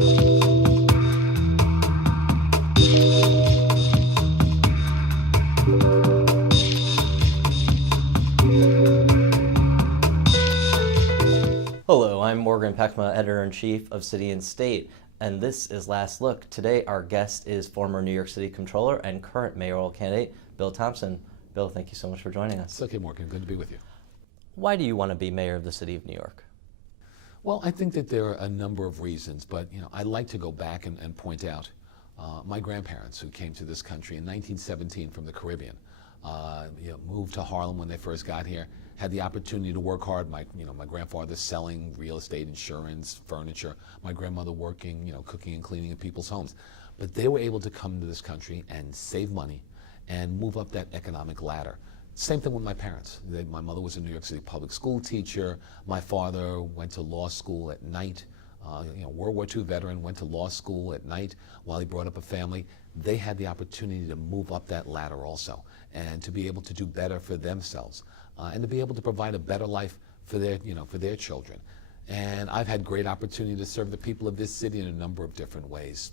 Hello, I'm Morgan Peckma, Editor-in-Chief of City and State, and this is Last Look. Today our guest is former New York City Comptroller and current mayoral candidate, Bill Thompson. Bill, thank you so much for joining us. It's okay, Morgan. Good to be with you. Why do you want to be mayor of the city of New York? Well, I think that there are a number of reasons, but I'd like to go back and point out my grandparents who came to this country in 1917 from the Caribbean. Moved to Harlem when they first got here, had the opportunity to work hard. My grandfather selling real estate, insurance, furniture. My grandmother working, cooking and cleaning in people's homes. But they were able to come to this country and save money and move up that economic ladder. Same thing with my parents. My mother was a New York City public school teacher. My father went to law school at night. World War II veteran, went to law school at night while he brought up a family. They had the opportunity to move up that ladder also, and to be able to do better for themselves, and to be able to provide a better life for their children. And I've had great opportunity to serve the people of this city in a number of different ways.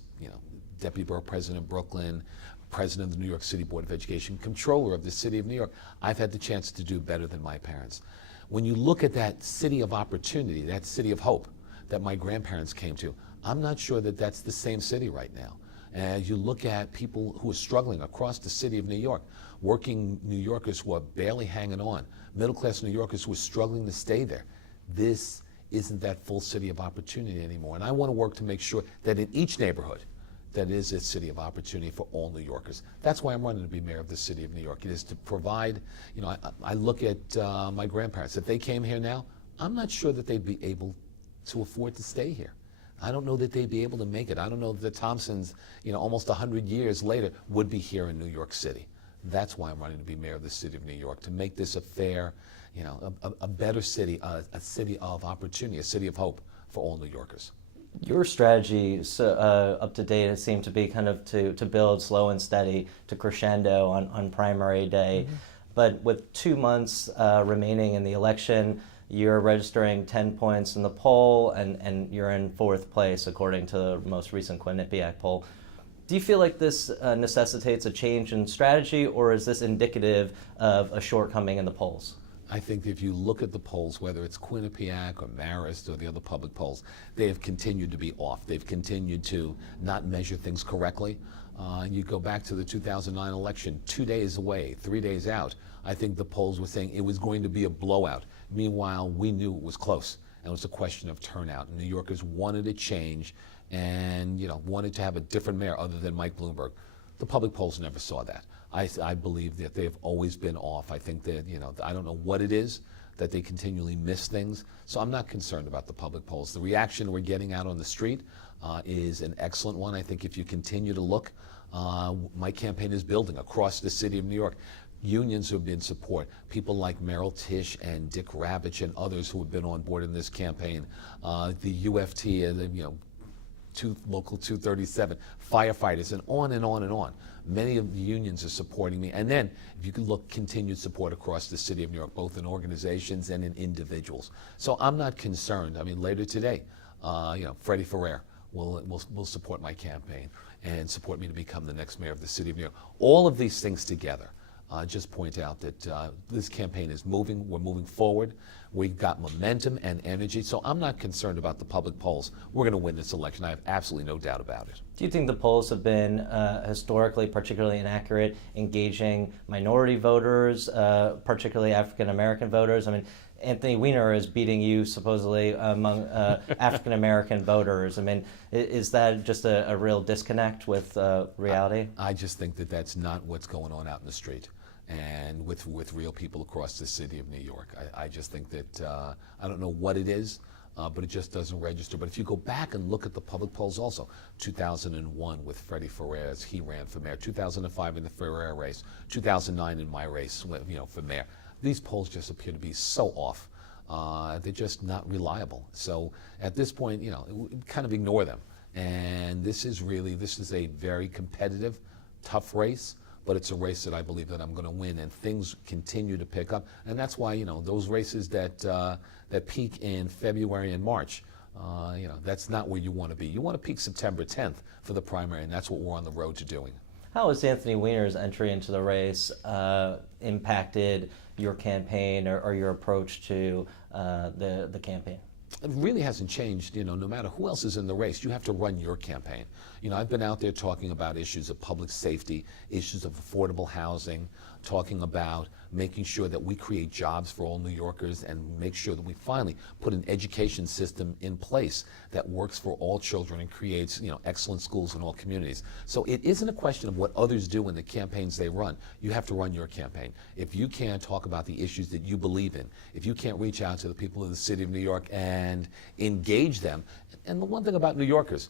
Deputy Borough President of Brooklyn, President of the New York City Board of Education, Comptroller of the City of New York. I've had the chance to do better than my parents. When you look at that city of opportunity, that city of hope that my grandparents came to, I'm not sure that that's the same city right now. As you look at people who are struggling across the city of New York, working New Yorkers who are barely hanging on, middle-class New Yorkers who are struggling to stay there, this isn't that full city of opportunity anymore. And I want to work to make sure that in each neighborhood, that is a city of opportunity for all New Yorkers. That's why I'm running to be mayor of the city of New York. It is to provide, I look at my grandparents. If they came here now, I'm not sure that they'd be able to afford to stay here. I don't know that they'd be able to make it. I don't know that the Thompsons, almost 100 years later, would be here in New York City. That's why I'm running to be mayor of the city of New York, to make this a fair, a better city, a city of opportunity, a city of hope for all New Yorkers. Your strategy, up to date, has seemed to be kind of to build slow and steady to crescendo on primary day. Mm-hmm. But with 2 months remaining in the election, you're registering 10 points in the poll, and you're in 4th place according to the most recent Quinnipiac poll. Do you feel like this necessitates a change in strategy, or is this indicative of a shortcoming in the polls? I think if you look at the polls, whether it's Quinnipiac or Marist or the other public polls, they have continued to be off. They've continued to not measure things correctly. You go back to the 2009 election, 2 days away, 3 days out, I think the polls were saying it was going to be a blowout. Meanwhile, we knew it was close, and it was a question of turnout. New Yorkers wanted a change and wanted to have a different mayor other than Mike Bloomberg. The public polls never saw that. I believe that they've always been off. I think that, I don't know what it is, that they continually miss things. So I'm not concerned about the public polls. The reaction we're getting out on the street is an excellent one. I think if you continue to look, my campaign is building across the city of New York. Unions have been in support. People like Merrill Tisch and Dick Ravitch and others who have been on board in this campaign. The UFT and Local 237, firefighters, and on and on and on. Many of the unions are supporting me. And then, if you can look, continued support across the city of New York, both in organizations and in individuals. So I'm not concerned. I mean, later today, Freddie Ferrer will support my campaign and support me to become the next mayor of the city of New York. All of these things together just point out that this campaign is moving. We're moving forward. We've got momentum and energy. So I'm not concerned about the public polls. We're going to win this election. I have absolutely no doubt about it. Do you think the polls have been historically particularly inaccurate, engaging minority voters, particularly African American voters? I mean, Anthony Weiner is beating you supposedly among African American voters. I mean, is that just a real disconnect with reality? I just think that that's not what's going on out in the street and with real people across the city of New York. I just think that, I don't know what it is, but it just doesn't register. But if you go back and look at the public polls also, 2001 with Freddie Ferrer as he ran for mayor, 2005 in the Ferrer race, 2009 in my race, for mayor. These polls just appear to be so off. They're just not reliable. So at this point, kind of ignore them. And this is a very competitive, tough race, but it's a race that I believe that I'm going to win, and things continue to pick up. And that's why, those races that peak in February and March, That's not where you want to be. You want to peak September 10th for the primary, and that's what we're on the road to doing. How has Anthony Weiner's entry into the race impacted your campaign or your approach to the campaign? It really hasn't changed. No matter who else is in the race, you have to run your campaign. I've been out there talking about issues of public safety, issues of affordable housing, talking about making sure that we create jobs for all New Yorkers and make sure that we finally put an education system in place that works for all children and creates, excellent schools in all communities. So it isn't a question of what others do in the campaigns they run. You have to run your campaign. If you can't talk about the issues that you believe in, if you can't reach out to the people of the city of New York and engage them, and the one thing about New Yorkers,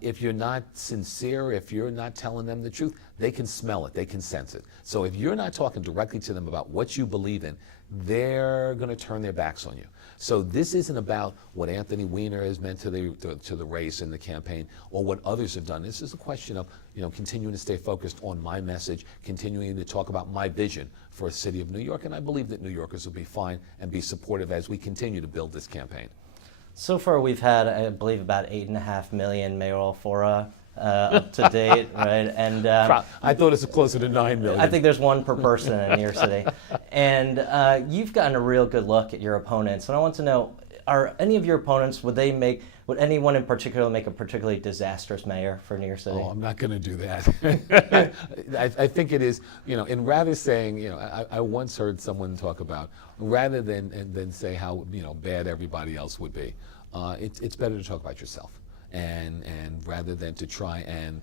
if you're not sincere, if you're not telling them the truth, they can smell it, they can sense it. So if you're not talking directly to them about what you believe in, they're going to turn their backs on you. So this isn't about what Anthony Weiner has meant to the race and the campaign or what others have done. This is a question of continuing to stay focused on my message, continuing to talk about my vision for a city of New York, and I believe that New Yorkers will be fine and be supportive as we continue to build this campaign. So far, we've had, I believe, about 8.5 million mayoral fora up to date, right? And I thought it's closer to 9 million. I think there's one per person in New York City. And you've gotten a real good look at your opponents. And I want to know, are any of your opponents, would anyone in particular make a particularly disastrous mayor for New York City? Oh, I'm not going to do that. I think it is, in rather saying, I once heard someone talk about, rather than say how, bad everybody else would be, it's better to talk about yourself. And rather than to try and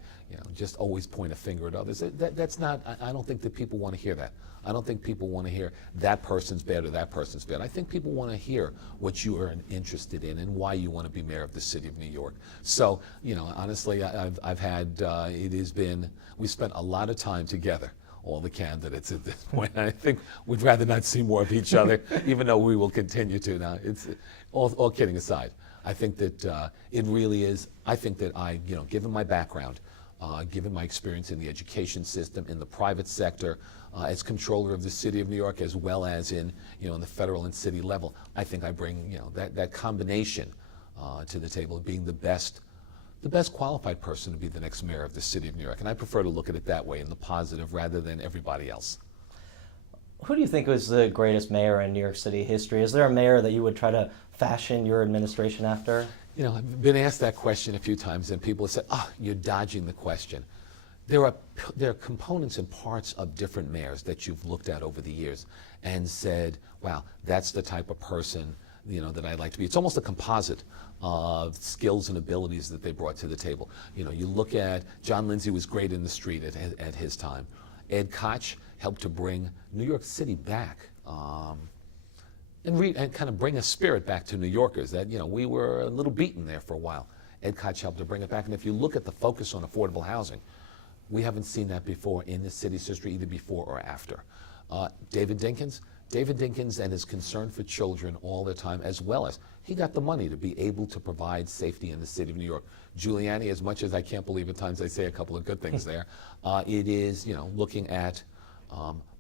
just always point a finger at others, that's not. I don't think that people want to hear that. I don't think people want to hear that person's bad or that person's bad. I think people want to hear what you are interested in and why you want to be mayor of the city of New York. So honestly, I've had we spent a lot of time together, all the candidates at this point. I think we'd rather not see more of each other, even though we will continue to. Now, it's all kidding aside. I think that it really is. I think that given my background, given my experience in the education system, in the private sector, as comptroller of the city of New York, as well as in the federal and city level, I think I bring that combination to the table of being the best qualified person to be the next mayor of the city of New York. And I prefer to look at it that way, in the positive, rather than everybody else. Who do you think was the greatest mayor in New York City history? Is there a mayor that you would try to fashion your administration after? I've been asked that question a few times, and people have said, you're dodging the question. There are components and parts of different mayors that you've looked at over the years and said, wow, that's the type of person that I'd like to be. It's almost a composite of skills and abilities that they brought to the table. You look at John Lindsay was great in the street at his time. Ed Koch helped to bring New York City back and kind of bring a spirit back to New Yorkers that, we were a little beaten there for a while. Ed Koch helped to bring it back. And if you look at the focus on affordable housing, we haven't seen that before in the city's history, either before or after. David Dinkins and his concern for children all the time, as well as he got the money to be able to provide safety in the city of New York. Giuliani, as much as I can't believe at times I say a couple of good things there, it is, looking at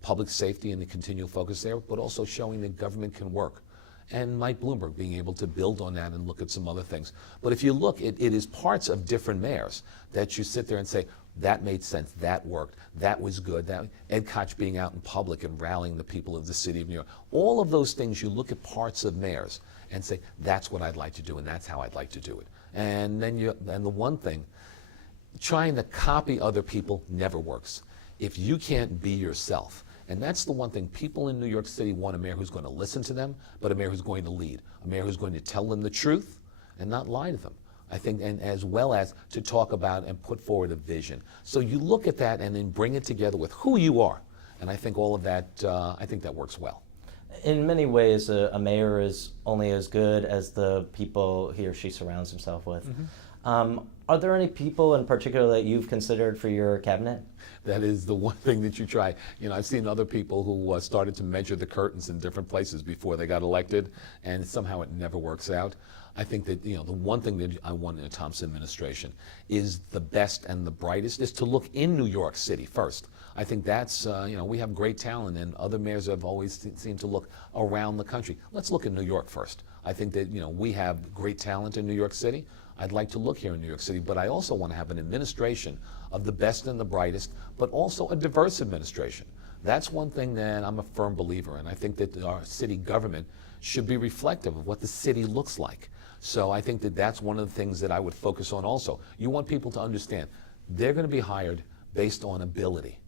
public safety and the continual focus there, but also showing that government can work. And Mike Bloomberg being able to build on that and look at some other things. But if you look, it is parts of different mayors that you sit there and say, that made sense, that worked, that was good. Ed Koch being out in public and rallying the people of the city of New York. All of those things, you look at parts of mayors and say, that's what I'd like to do and that's how I'd like to do it. And then the one thing, trying to copy other people never works. If you can't be yourself, and that's the one thing, people in New York City want a mayor who's going to listen to them, but a mayor who's going to lead, a mayor who's going to tell them the truth and not lie to them. I think, and as well as to talk about and put forward a vision. So you look at that and then bring it together with who you are. And I think all of that, I think that works well. In many ways, a mayor is only as good as the people he or she surrounds himself with. Mm-hmm. Are there any people in particular that you've considered for your cabinet? That is the one thing that you try. I've seen other people who started to measure the curtains in different places before they got elected, and somehow it never works out. I think that the one thing that I want in a Thompson administration is the best and the brightest is to look in New York City first. I think that's, we have great talent, and other mayors have always seemed to look around the country. Let's look at New York first. I think that, we have great talent in New York City. I'd like to look here in New York City, but I also want to have an administration of the best and the brightest, but also a diverse administration. That's one thing that I'm a firm believer in. I think that our city government should be reflective of what the city looks like. So I think that that's one of the things that I would focus on also. You want people to understand they're going to be hired based on ability.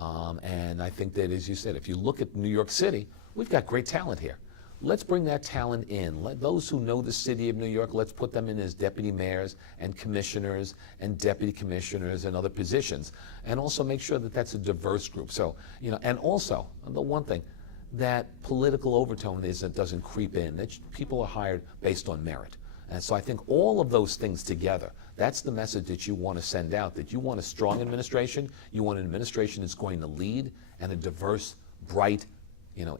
And I think that, as you said, if you look at New York City, we've got great talent here. Let's bring that talent in. Let those who know the city of New York, let's put them in as deputy mayors and commissioners and deputy commissioners and other positions. And also make sure that that's a diverse group. So, and also, the one thing, that political overtone doesn't creep in, that people are hired based on merit. And so I think all of those things together, that's the message that you want to send out, that you want a strong administration, you want an administration that's going to lead, and a diverse, bright,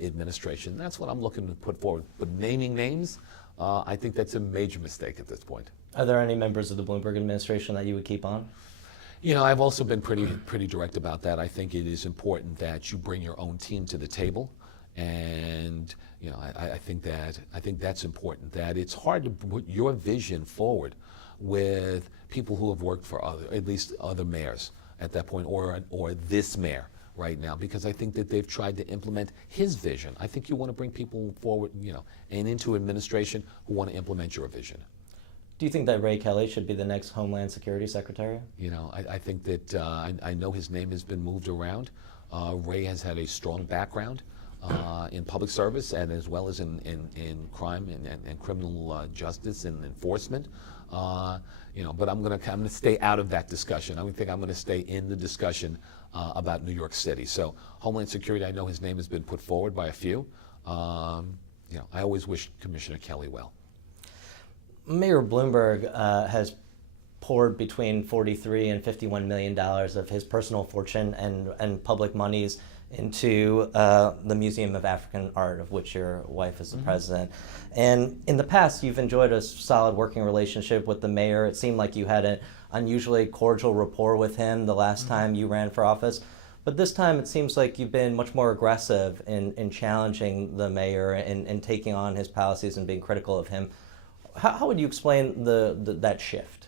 administration. That's what I'm looking to put forward. But naming names, I think that's a major mistake at this point. Are there any members of the Bloomberg administration that you would keep on? I've also been pretty direct about that. I think it is important that you bring your own team to the table. And I think that's important. That it's hard to put your vision forward with people who have worked for at least other mayors at that point, or this mayor right now, because I think that they've tried to implement his vision. I think you want to bring people forward, and into administration who want to implement your vision. Do you think that Ray Kelly should be the next Homeland Security Secretary? I think that I know his name has been moved around. Ray has had a strong background in public service, and as well as in crime and criminal justice and enforcement. But I'm going to stay out of that discussion. I think I'm going to stay in the discussion about New York City. So Homeland Security, I know his name has been put forward by a few. I always wish Commissioner Kelly well. Mayor Bloomberg has poured between $43 and $51 million of his personal fortune and public monies into the Museum of African Art, of which your wife is the president. And in the past, you've enjoyed a solid working relationship with the mayor. It seemed like you had an unusually cordial rapport with him the last time you ran for office. But this time, it seems like you've been much more aggressive in challenging the mayor and taking on his policies and being critical of him. How would you explain that shift?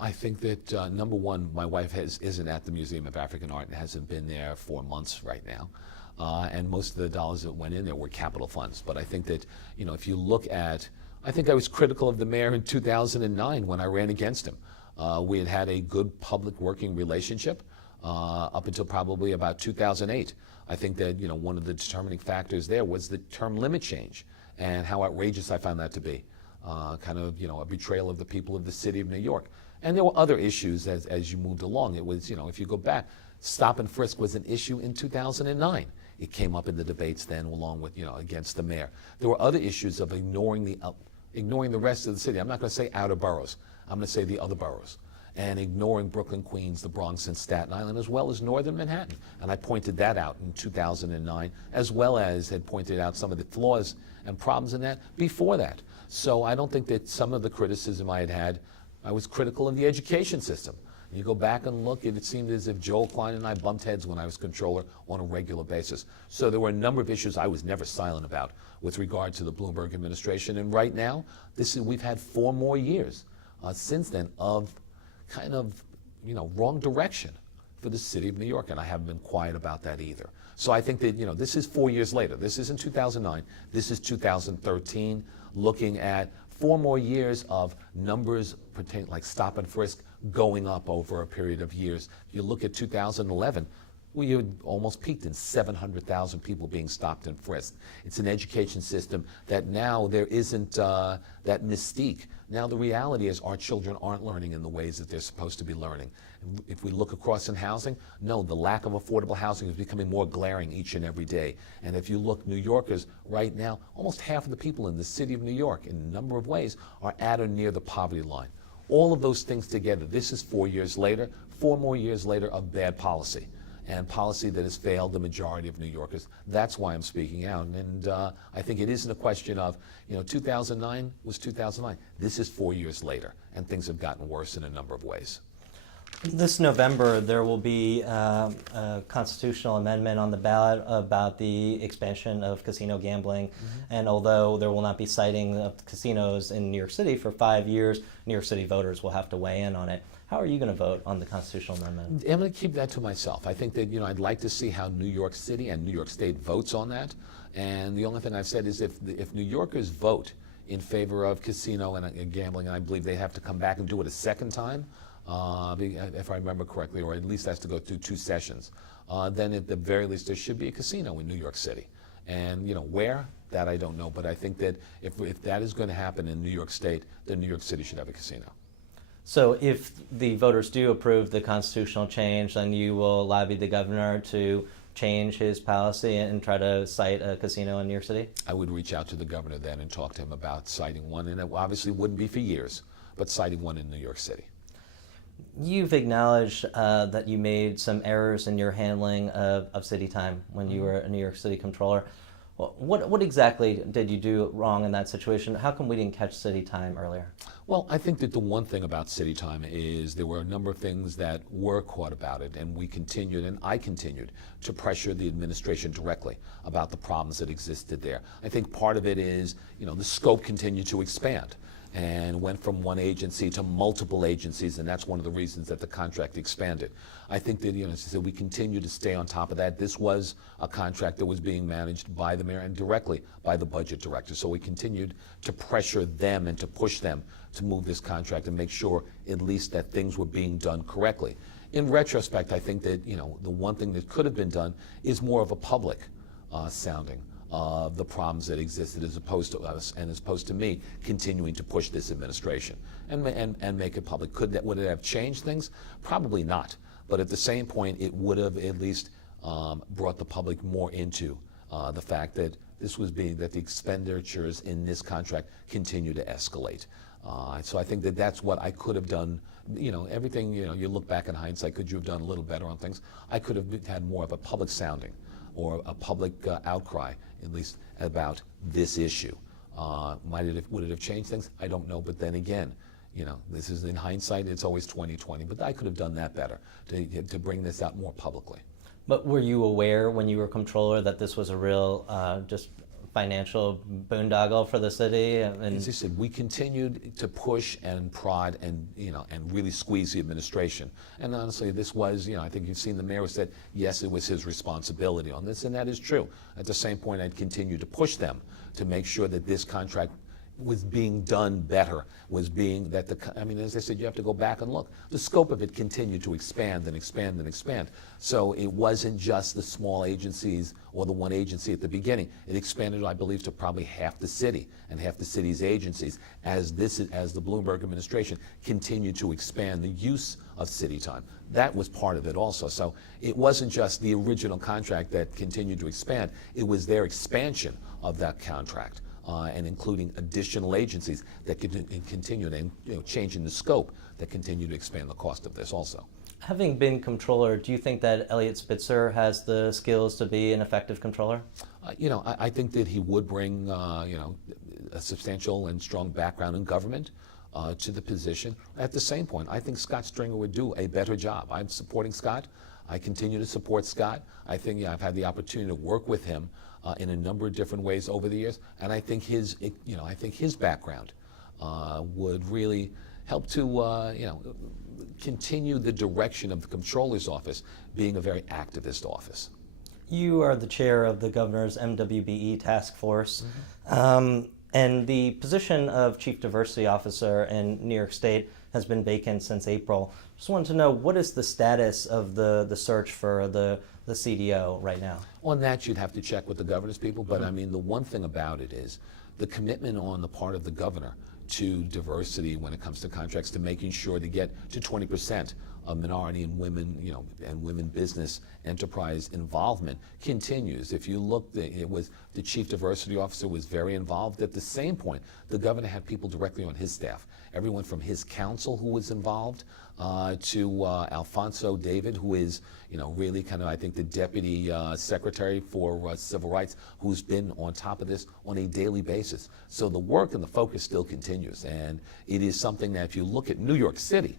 I think that, number one, my wife isn't at the Museum of African Art and hasn't been there for months right now. And most of the dollars that went in there were capital funds. But I think that, if you look at, I think I was critical of the mayor in 2009 when I ran against him. We had had a good public working relationship up until probably about 2008. I think that, one of the determining factors there was the term limit change and how outrageous I found that to be. Kind of, a betrayal of the people of the city of New York. And there were other issues as you moved along. It was, if you go back, stop and frisk was an issue in 2009. It came up in the debates then along with, against the mayor. There were other issues of ignoring the rest of the city. I'm not going to say outer boroughs. I'm going to say the other boroughs. And ignoring Brooklyn, Queens, the Bronx, and Staten Island, as well as northern Manhattan. And I pointed that out in 2009, as well as had pointed out some of the flaws and problems in that before that. So I don't think that some of the criticism I had, I was critical of the education system. You go back and look, and it seemed as if Joel Klein and I bumped heads when I was controller on a regular basis. So there were a number of issues I was never silent about with regard to the Bloomberg administration. And right now, we've had 4 more years since then of kind of, wrong direction for the city of New York, and I haven't been quiet about that either. So I think that, this is 4 years later. This isn't 2009. This is 2013, looking at 4 more years of numbers pertaining like stop and frisk going up over a period of years. If you look at 2011, we had almost peaked in 700,000 people being stopped and frisked. It's an education system that now there isn't that mystique. Now the reality is our children aren't learning in the ways that they're supposed to be learning. If we look across in housing, no, the lack of affordable housing is becoming more glaring each and every day. And if you look, New Yorkers right now, almost half of the people in the city of New York in a number of ways are at or near the poverty line. All of those things together, this is 4 years later, 4 more years later of bad policy. And policy that has failed the majority of New Yorkers. That's why I'm speaking out. And I think it isn't a question of, 2009 was 2009. This is 4 years later, and things have gotten worse in a number of ways. This November, there will be a constitutional amendment on the ballot about the expansion of casino gambling. And although there will not be citing of casinos in New York City for 5 years, New York City voters will have to weigh in on it. How are you going to vote on the constitutional amendment? I'm going to keep that to myself. I think that, I'd like to see how New York City and New York State votes on that. And the only thing I've said is if New Yorkers vote in favor of casino and gambling, and I believe they have to come back and do it a second time, if I remember correctly, or at least has to go through 2 sessions, then at the very least there should be a casino in New York City. And where, that I don't know, but I think that if that is going to happen in New York State, then New York City should have a casino. So if the voters do approve the constitutional change, then you will lobby the governor to change his policy and try to cite a casino in New York City? I would reach out to the governor then and talk to him about citing one, and it obviously wouldn't be for years, but citing one in New York City. You've acknowledged that you made some errors in your handling of city time when you were a New York City controller. What exactly did you do wrong in that situation? How come we didn't catch city time earlier? Well, I think that the one thing about city time is there were a number of things that were caught about it, and we continued, and I continued, to pressure the administration directly about the problems that existed there. I think part of it is, the scope continued to expand and went from one agency to multiple agencies, and that's one of the reasons that the contract expanded. I think that, as I said, we continue to stay on top of that. This was a contract that was being managed by the mayor and directly by the budget director, so we continued to pressure them and to push them to move this contract and make sure at least that things were being done correctly. In retrospect, I think that, the one thing that could have been done is more of a public sounding of the problems that existed, as opposed to us and as opposed to me continuing to push this administration and make it public. Would it have changed things? Probably not. But at the same point, it would have at least brought the public more into the fact that that the expenditures in this contract continue to escalate. So I think that that's what I could have done. Everything, you look back in hindsight, could you have done a little better on things? I could have had more of a public sounding or a public outcry, at least about this issue. Would it have changed things? I don't know, but then again, this is in hindsight, it's always 2020, but I could have done that better to bring this out more publicly. But were you aware when you were comptroller that this was a real just financial boondoggle for the city? As I said, we continued to push and prod and really squeeze the administration. And honestly, this was, I think you've seen the mayor said, yes, it was his responsibility on this, and that is true. At the same point, I'd continue to push them to make sure that this contract was being done better, as I said, you have to go back and look. The scope of it continued to expand and expand and expand. So it wasn't just the small agencies or the one agency at the beginning. It expanded, I believe, to probably half the city and half the city's agencies as the Bloomberg administration continued to expand the use of city time. That was part of it also. So it wasn't just the original contract that continued to expand. It was their expansion of that contract. And including additional agencies that continue and changing the scope that continue to expand the cost of this also. Having been controller, do you think that Eliot Spitzer has the skills to be an effective controller? I think that he would bring a substantial and strong background in government to the position. At the same point, I think Scott Stringer would do a better job. I'm supporting Scott. I continue to support Scott. I think I've had the opportunity to work with him in a number of different ways over the years, and I think his background would really help to continue the direction of the Comptroller's office being a very activist office. You are the chair of the governor's MWBE task force, and the position of chief diversity officer in New York State has been vacant since April. Just wanted to know, what is the status of the search for the CDO right now? On that, you'd have to check with the governor's people, but I mean, the one thing about it is the commitment on the part of the governor to diversity when it comes to contracts, to making sure to get to 20% of minority and women, and women business enterprise involvement continues. If you look, it was the chief diversity officer was very involved. At the same point, the governor had people directly on his staff, everyone from his counsel who was involved to Alfonso David, who is, really kind of, I think, the deputy secretary for civil rights, who's been on top of this on a daily basis. So the work and the focus still continues, and it is something that if you look at New York City,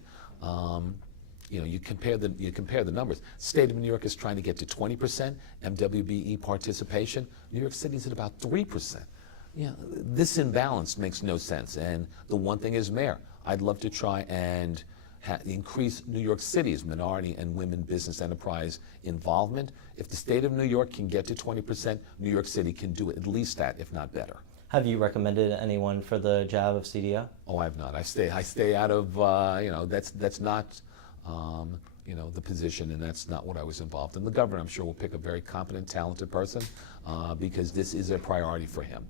you compare the numbers. State of New York is trying to get to 20% MWBE participation. New York City's at about 3%. This imbalance makes no sense. And the one thing is, Mayor, I'd love to try and increase New York City's minority and women business enterprise involvement. If the state of New York can get to 20%, New York City can do at least that, if not better. Have you recommended anyone for the job of CDO? Oh, I have not. I stay out of, that's not, the position, and that's not what I was involved in. The governor, I'm sure, will pick a very competent, talented person because this is a priority for him.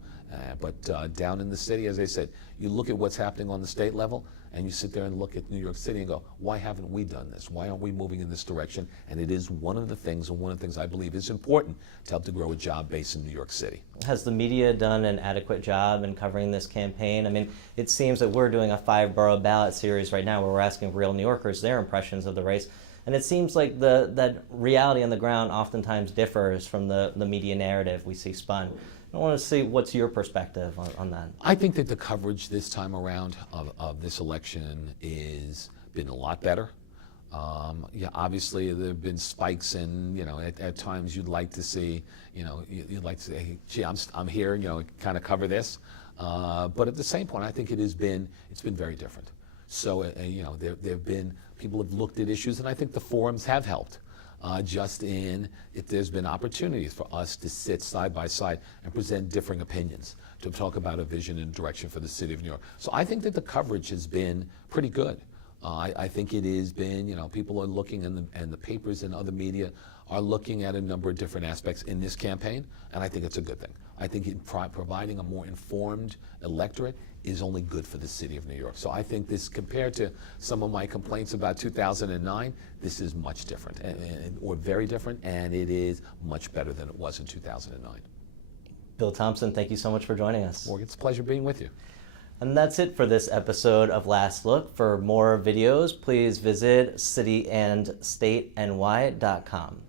But down in the city, as I said, you look at what's happening on the state level, and you sit there and look at New York City and go, why haven't we done this? Why aren't we moving in this direction? And it is one of the things I believe is important to help to grow a job base in New York City. Has the media done an adequate job in covering this campaign? I mean, it seems that we're doing a 5-borough ballot series right now where we're asking real New Yorkers their impressions of the race. And it seems like that reality on the ground oftentimes differs from the media narrative we see spun. I want to see what's your perspective on that. I think that the coverage this time around of this election is been a lot better. Obviously there have been spikes, and at times you'd like to see, you'd like to say, hey, gee, I'm here, kind of cover this. But at the same point, I think it's been very different. So there have been people have looked at issues, and I think the forums have helped. Just in if there's been opportunities for us to sit side by side and present differing opinions, to talk about a vision and direction for the city of New York. So I think that the coverage has been pretty good. I think it has been, people are looking, and the papers and other media are looking at a number of different aspects in this campaign, and I think it's a good thing. I think providing a more informed electorate is only good for the city of New York. So I think this, compared to some of my complaints about 2009, this is much different, or very different, and it is much better than it was in 2009. Bill Thompson, thank you so much for joining us. Morgan, it's a pleasure being with you. And that's it for this episode of Last Look. For more videos, please visit cityandstateny.com.